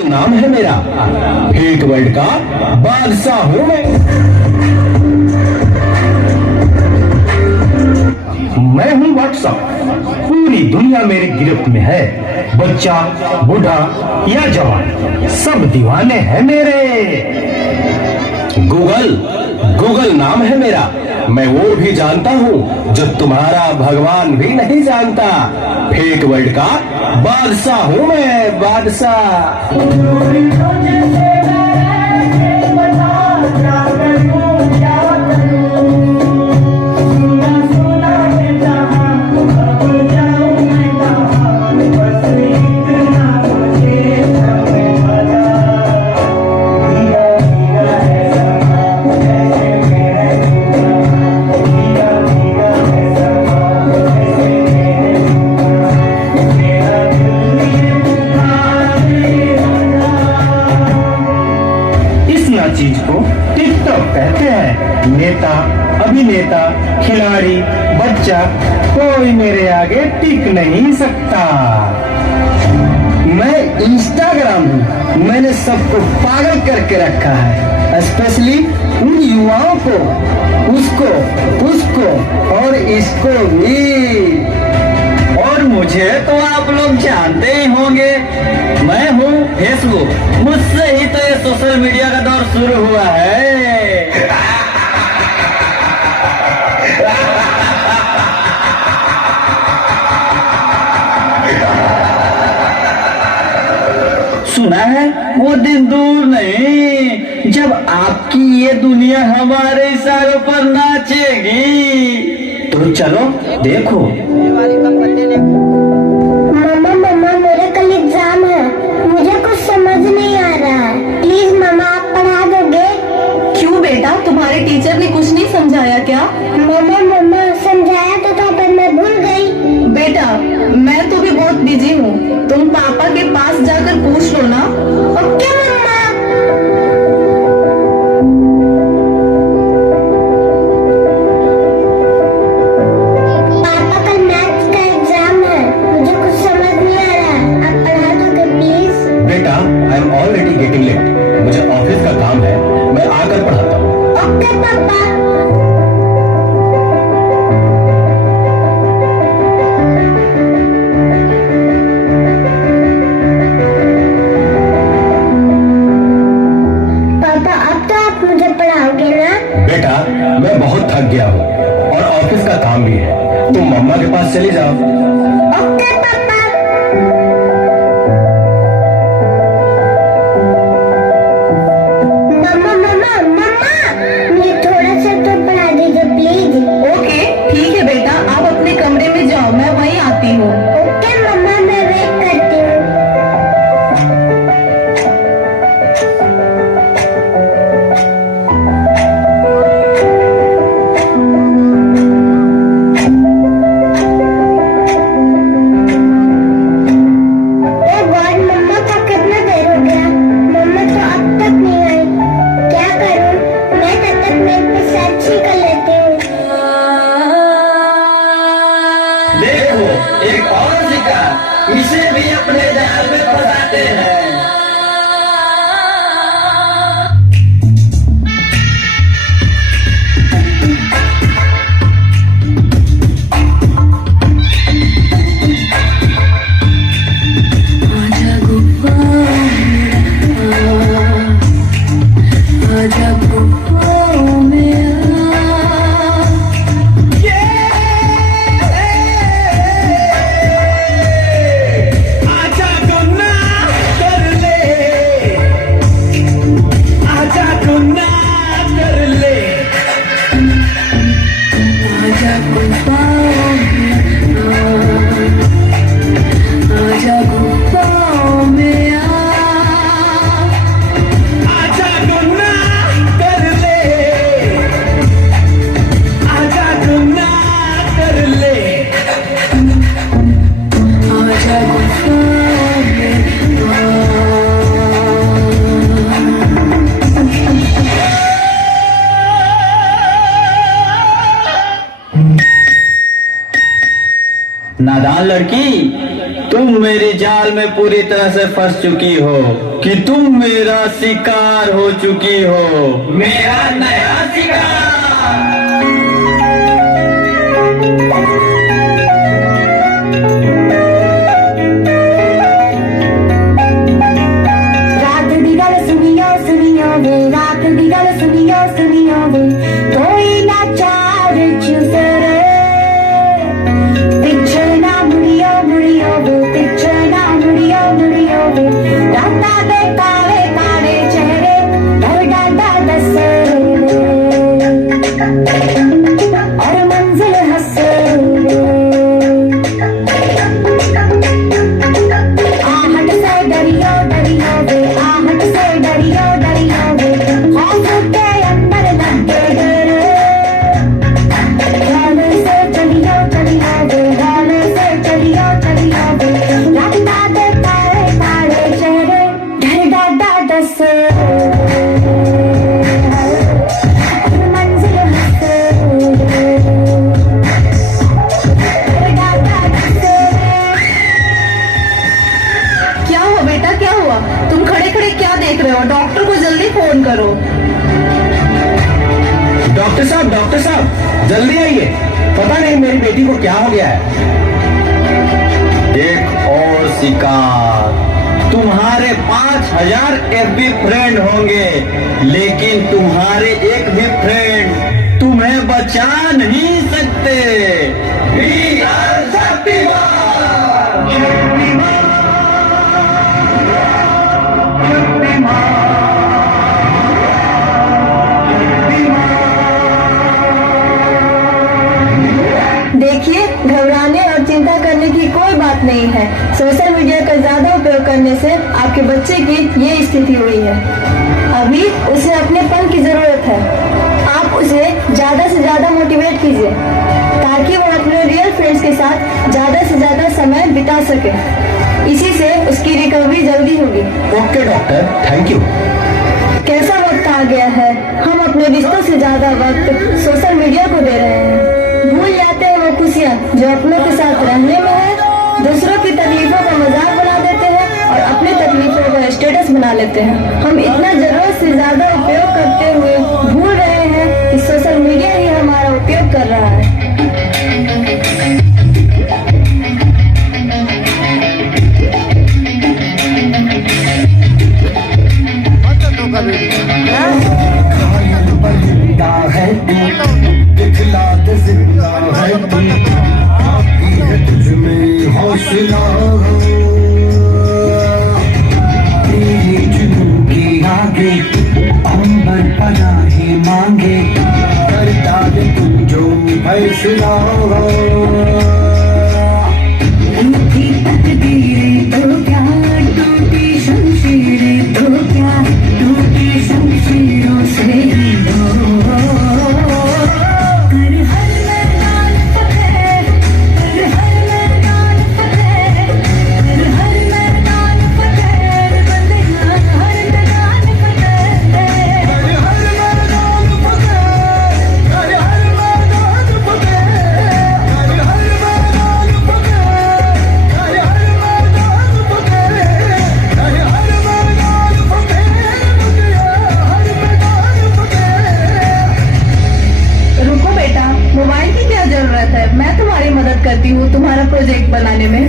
नाम है मेरा, फेक वर्ल्ड का बादशाह हूं मैं हूं व्हाट्सएप। पूरी दुनिया मेरी गिरफ्त में है। बच्चा, बूढ़ा या जवान, सब दीवाने हैं मेरे। गूगल नाम है मेरा। मैं वो भी जानता हूँ जो तुम्हारा भगवान भी नहीं जानता। फेक वर्ल्ड का बादशाह हूँ मैं, बादशाह। चीज को टिकटॉक कहते हैं। नेता, अभिनेता, खिलाड़ी, बच्चा, कोई मेरे आगे टिक नहीं सकता। मैं इंस्टाग्राम हूँ। मैंने सबको पागल करके रखा है, स्पेशली उन युवाओं को, उसको और इसको भी। और मुझे तो आप लोग जानते ही होंगे, मैं हूँ फेसबुक। मुझसे ही तो ये सोशल मीडिया का दौर शुरू हुआ है। सुना है वो दिन दूर नहीं जब आपकी ये दुनिया हमारे इशारों पर नाचेगी। तो चलो देखो। मम्मा मेरा कल एग्जाम है, मुझे कुछ समझ नहीं आ रहा है। प्लीज मम्मा आप पढ़ा दोगे? क्यों बेटा, तुम्हारे टीचर ने कुछ नहीं समझाया क्या? मम्मा समझाया तो था पर मैं भूल गई। बेटा मैं तो भी बहुत बिजी हूँ, तुम पापा के पास जाकर पूछ लो ना। ओके मम्मा। पापा कल मैथ्स का एग्जाम है, मुझे कुछ समझ नहीं आ रहा है, आप पढ़ा दोगे प्लीज? बेटा, I am already getting late. मुझे ऑफिस का काम है, मैं आकर पढ़ाता हूँ। ओके पापा। बेटा मैं बहुत थक गया हूँ और ऑफिस का काम भी है, तुम मम्मा के पास चली जाओ। ओके पापा। मम्मा मुझे थोड़ा सा तो पढ़ा दीजिए प्लीज। ओके ठीक है बेटा, आप अपने कमरे में जाओ, मैं वहीं आती हूँ। ओके मम्मा, मैं वेट करती हूँ। देखो एक और सिक्का, इसे भी अपने जाल में फंसाते हैं। नादान लड़की, तुम मेरी जाल में पूरी तरह से फंस चुकी हो। कि तुम मेरा शिकार हो चुकी हो, मेरा नया शिकार। रात दी गल सुनियो सुनियो वे, रात दी गल सुनियो सुनियो वे, कोई ना चार चुसरे, पिछे ना मुड़ियो मुड़ियो वे, पिछे ना मुड़ियो मुड़ियो वे, राता दे काले काले चेहरे, डर डाटा दसे और मंजिल हंसे। आहट से डरियो डरियो वे, आहट से डरियो डरियो वे, खौफ के अंदर लगे डरे, हाले से चलियो चलियो वे, हाले से चलियो चलियो वे, राता दे काले काले चेहरे, डर डाटा दसे और मंजिल हंसे, डर डाटा दसे। क्या हुआ बेटा, क्या हुआ? तुम खड़े खड़े क्या देख रहे हो? डॉक्टर को जल्दी फोन करो। डॉक्टर साहब जल्दी आइए, पता नहीं मेरी बेटी को क्या हो गया है। एक और शिकार। तुम्हारे 5000 FB फ्रेंड होंगे, लेकिन तुम्हारे एक भी फ्रेंड तुम्हें बचा नहीं सकते। We are Shaktimaan. देखिए, घबराने और चिंता करने की कोई बात नहीं है। सोशल मीडिया का ज्यादा उपयोग करने से आपके बच्चे की ये स्थिति हुई है। अभी उसे अपनेपन की जरूरत है। आप उसे ज्यादा से ज्यादा मोटिवेट कीजिए ताकि वो अपने रियल फ्रेंड्स के साथ ज्यादा से ज्यादा समय बिता सके। इसी से उसकी रिकवरी जल्दी होगी। Okay doctor, thank you. कैसा वक्त आ गया है, हम अपने रिश्तों से ज्यादा वक्त सोशल मीडिया को दे रहे हैं। भूल जाते हैं वो खुशियाँ जो अपनों के साथ रहने में है। दूसरों की तकलीफों का मजाक बना देते हैं और अपनी तकलीफों का स्टेटस बना लेते हैं। हम इतना जरूरत से ज्यादा उपयोग करते हुए भूल रहे हैं कि सोशल मीडिया ही हमारा उपयोग कर रहा है। दिखला दे जिंदा है तू, है तुझ में हौसला, तेरे जुनून के आगे अंबर पनाहे मांगे, कर डाले तुम जो फैसला। टूटी तकदीरें तो क्या, टूटी शमशीरें तो क्या, टूटी शमशीरों से ही हो। मोबाइल की क्या जरूरत है, मैं तुम्हारी मदद करती हूँ तुम्हारा प्रोजेक्ट बनाने में।